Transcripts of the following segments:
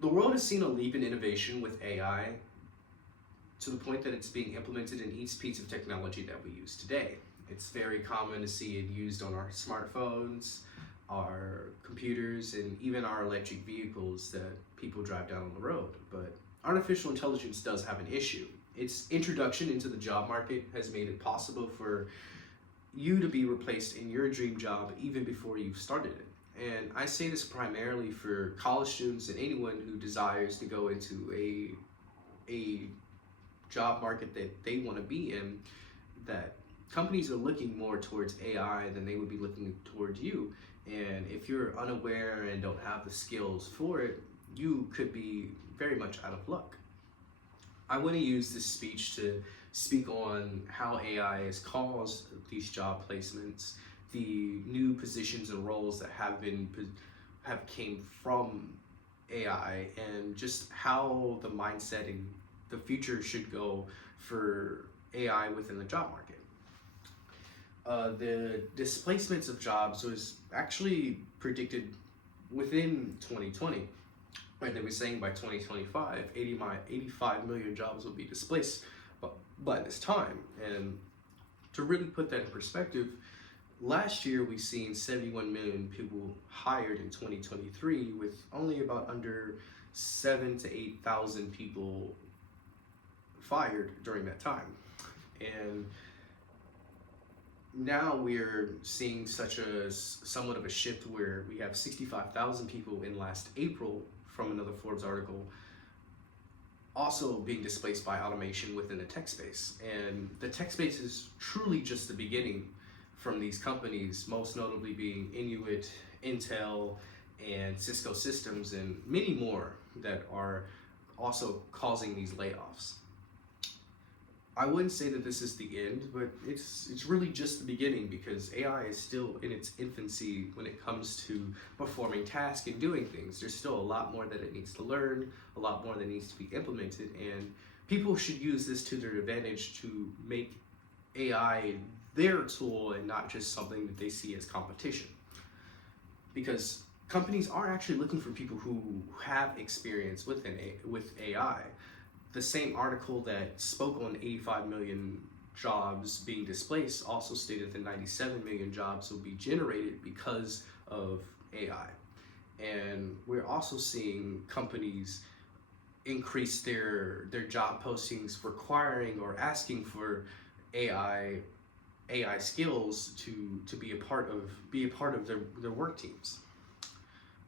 The world has seen a leap in innovation with AI to the point that it's being implemented in each piece of technology that we use today. It's very common to see it used on our smartphones, our computers, and even our electric vehicles that people drive down on the road. But artificial intelligence does have an issue. Its introduction into the job market has made it possible for you to be replaced in your dream job even before you've started it. And I say this primarily for college students and anyone who desires to go into a job market that they want to be in, that companies are looking more towards AI than they would be looking towards you. And if you're unaware and don't have the skills for it, you could be very much out of luck. I want to use this speech to speak on how AI has caused these job placements, the new positions and roles that have came from AI, and just how the mindset and the future should go for AI within the job market. The displacements of jobs was actually predicted within 2020. Right, they were saying by 2025, 85 million jobs will be displaced by this time. And to really put that in perspective, last year we seen 71 million people hired in 2023, with only about under 7,000 to 8,000 people fired during that time. And now we're seeing somewhat of a shift where we have 65,000 people in last April, from another Forbes article, also being displaced by automation within the tech space. And the tech space is truly just the beginning from these companies, most notably being Inuit, Intel, and Cisco Systems, and many more that are also causing these layoffs. I wouldn't say that this is the end, but it's really just the beginning, because AI is still in its infancy when it comes to performing tasks and doing things. There's still a lot more that it needs to learn, a lot more that needs to be implemented, and people should use this to their advantage to make AI their tool and not just something that they see as competition. Because companies are actually looking for people who have experience with AI. The same article that spoke on 85 million jobs being displaced also stated that 97 million jobs will be generated because of AI. And we're also seeing companies increase their job postings requiring or asking for AI skills to be a part of their work teams.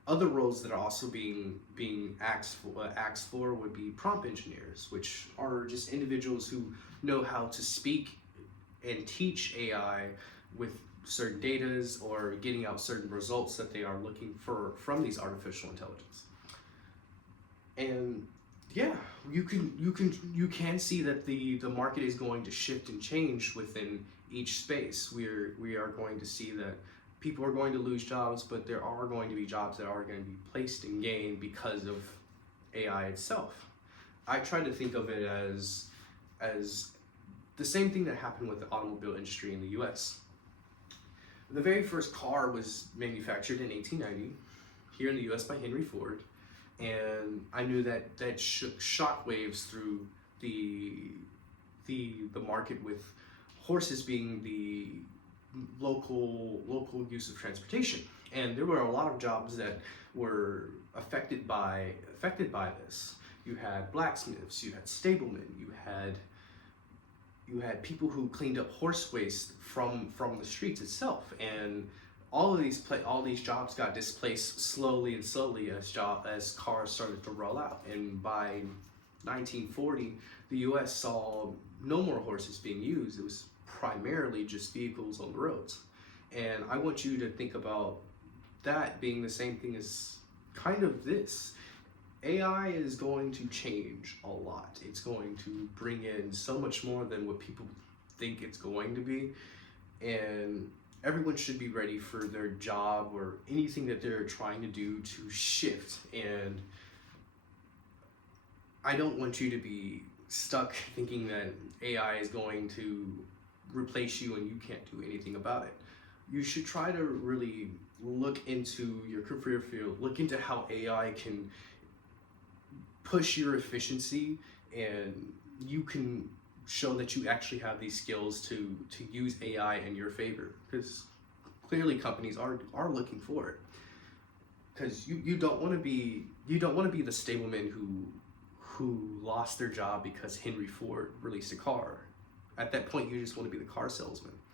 Other roles that are also being asked for would be prompt engineers, which are just individuals who know how to speak and teach AI with certain datas or getting out certain results that they are looking for from these artificial intelligence. And yeah, you can see that the market is going to shift and change within each space. We are going to see that people are going to lose jobs, but there are going to be jobs that are going to be placed and gained because of AI itself. I try to think of it as the same thing that happened with the automobile industry in the US. The very first car was manufactured in 1890 here in the US by Henry Ford, and I knew that shook shockwaves through the market, with horses being the local use of transportation. And there were a lot of jobs that were affected by this. You had blacksmiths, you had stablemen, you had people who cleaned up horse waste from the streets itself. And all these jobs got displaced slowly as cars started to roll out. And by 1940, the US saw no more horses being used. It was primarily just vehicles on the roads. And I want you to think about that being the same thing as kind of this. AI is going to change a lot. It's going to bring in so much more than what people think it's going to be. And everyone should be ready for their job or anything that they're trying to do to shift. And I don't want you to be stuck thinking that AI is going to replace you and you can't do anything about it. You should try to really look into your career field, look into how AI can push your efficiency, and you can show that you actually have these skills to use AI in your favor, because clearly companies are looking for it. Because you don't want to be the stableman who lost their job because Henry Ford released a car. At that point, you just want to be the car salesman.